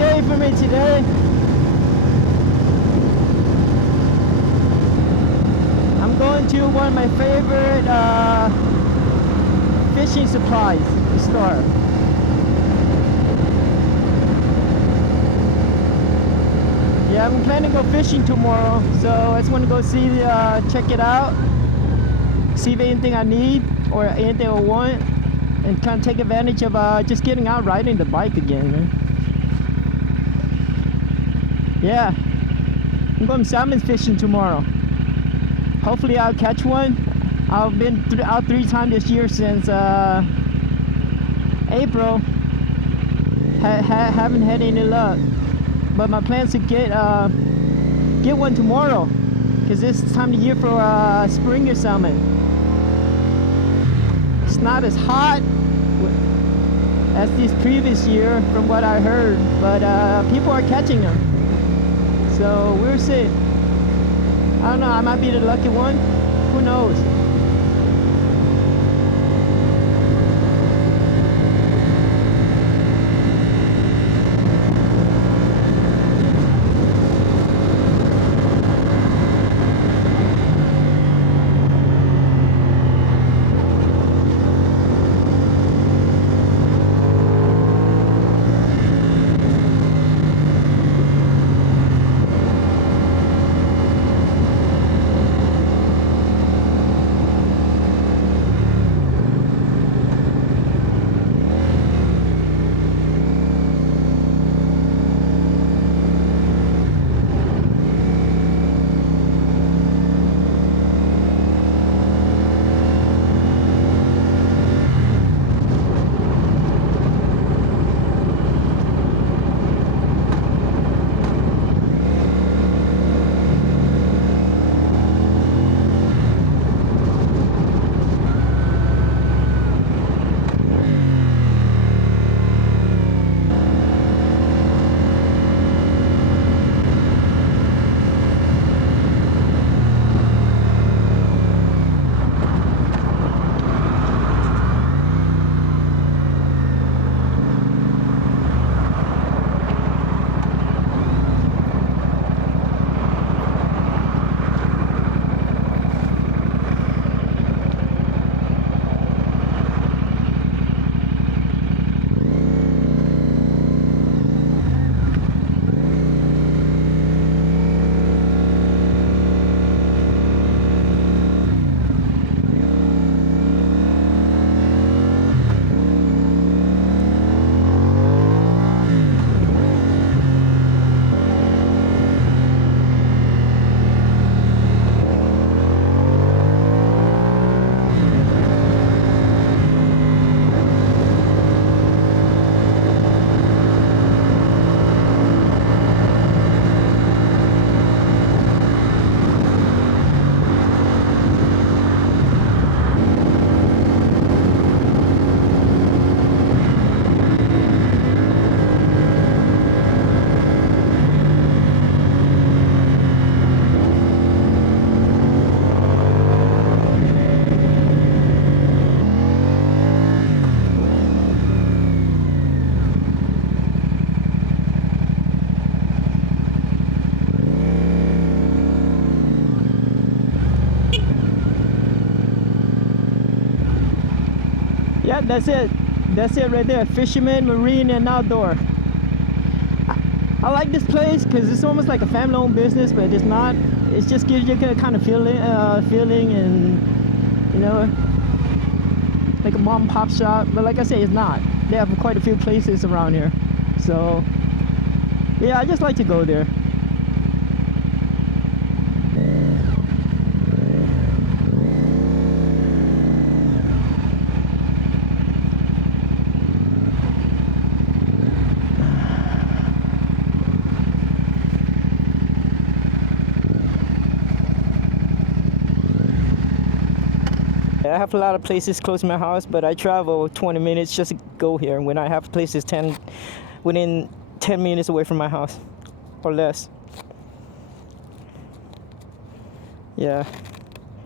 day for me today. I'm going to one of my favorite fishing supplies store. Yeah, I'm planning to go fishing tomorrow, so I just want to go see, check it out, see if anything I need or anything I want, and kind of take advantage of just getting out riding the bike again, man. Yeah, I'm going salmon fishing tomorrow. Hopefully I'll catch one. I've been out 3 times this year since April. Haven't had any luck. But my plan's to get one tomorrow, because this is time of year for springer salmon. It's not as hot as this previous year from what I heard, but people are catching them. So we'll see. I don't know, I might be the lucky one. Who knows? Yeah, that's it. That's it right there. Fisherman, Marine, and Outdoor. I like this place because it's almost like a family-owned business, but it's not. It just gives you a kind of feeling, and you know, like a mom and pop shop. But like I say, it's not. They have quite a few places around here. So yeah, I just like to go there. I have a lot of places close to my house, but I travel 20 minutes just to go here when I have places within 10 minutes away from my house or less. Yeah.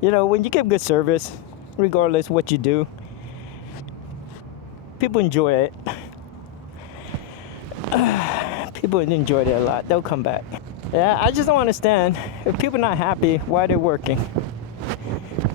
You know, when you give good service, regardless what you do, people enjoy it. People enjoy it a lot. They'll come back. Yeah, I just don't understand if people not happy, why they're working.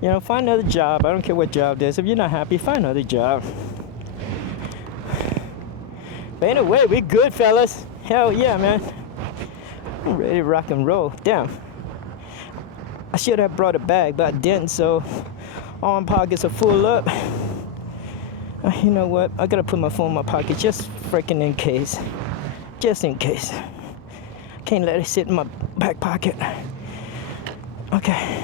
You know, find another job. I don't care what job it is. If you're not happy, find another job. But anyway, we good, fellas. Hell yeah, man. I'm ready to rock and roll. Damn. I should have brought a bag, but I didn't, so all my pockets are full up. You know what? I gotta put my phone in my pocket just freaking in case. Just in case. Can't let it sit in my back pocket. Okay.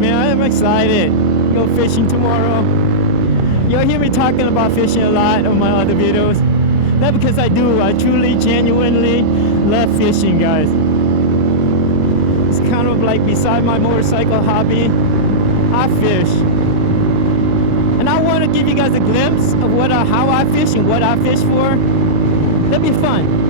Man, I'm excited. Go fishing tomorrow. You'll hear me talking about fishing a lot on my other videos. Not because I do. I truly, genuinely love fishing, guys. It's kind of like beside my motorcycle hobby, I fish. And I want to give you guys a glimpse of how I fish and what I fish for. That'd be fun.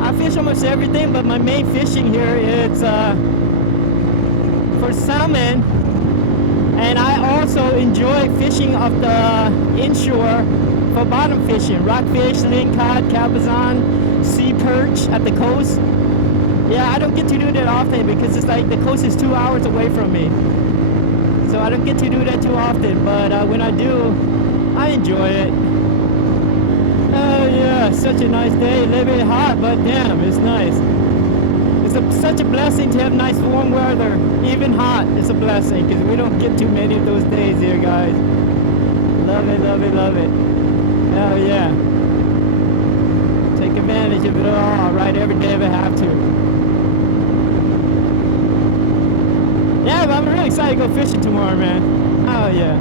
I fish almost everything, but my main fishing here is for salmon, and I also enjoy fishing off the inshore for bottom fishing, rockfish, lingcod, cabezon, sea perch at the coast. Yeah, I don't get to do that often because it's like the coast is 2 hours away from me, so I don't get to do that too often, but when I do, I enjoy it. Oh yeah, such a nice day. A little bit hot, but damn, it's nice. It's such a blessing to have nice warm weather. Even hot, it's a blessing because we don't get too many of those days here, guys. Love it, love it, love it. Oh yeah. Take advantage of it all, right? Every day if I have to. Yeah, but I'm really excited to go fishing tomorrow, man. Oh yeah.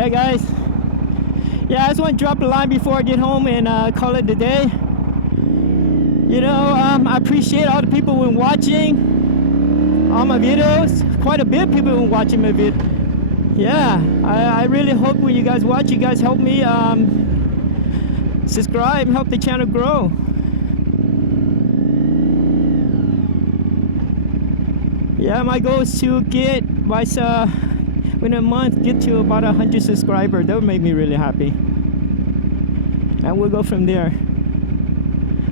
Yeah, guys. Yeah, I just want to drop a line before I get home and call it a day. You know, I appreciate all the people who are watching all my videos. Quite a bit of people who are watching my video. Yeah, I really hope when you guys watch, you guys help me subscribe and help the channel grow. Yeah, my goal is to get within a month, get to about 100 subscribers. That would make me really happy. And we'll go from there.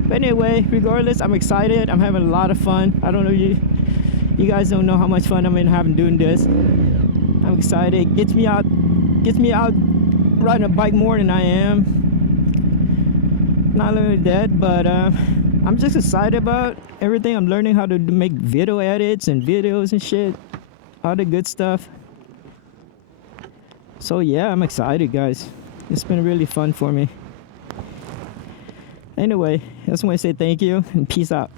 But anyway, regardless, I'm excited. I'm having a lot of fun. I don't know, you guys don't know how much fun I'm having doing this. I'm excited. Gets me out riding a bike more than I am. Not only that, but I'm just excited about everything. I'm learning how to make video edits and videos and shit. All the good stuff. So yeah, I'm excited, guys. It's been really fun for me. Anyway, I just want to say thank you and peace out.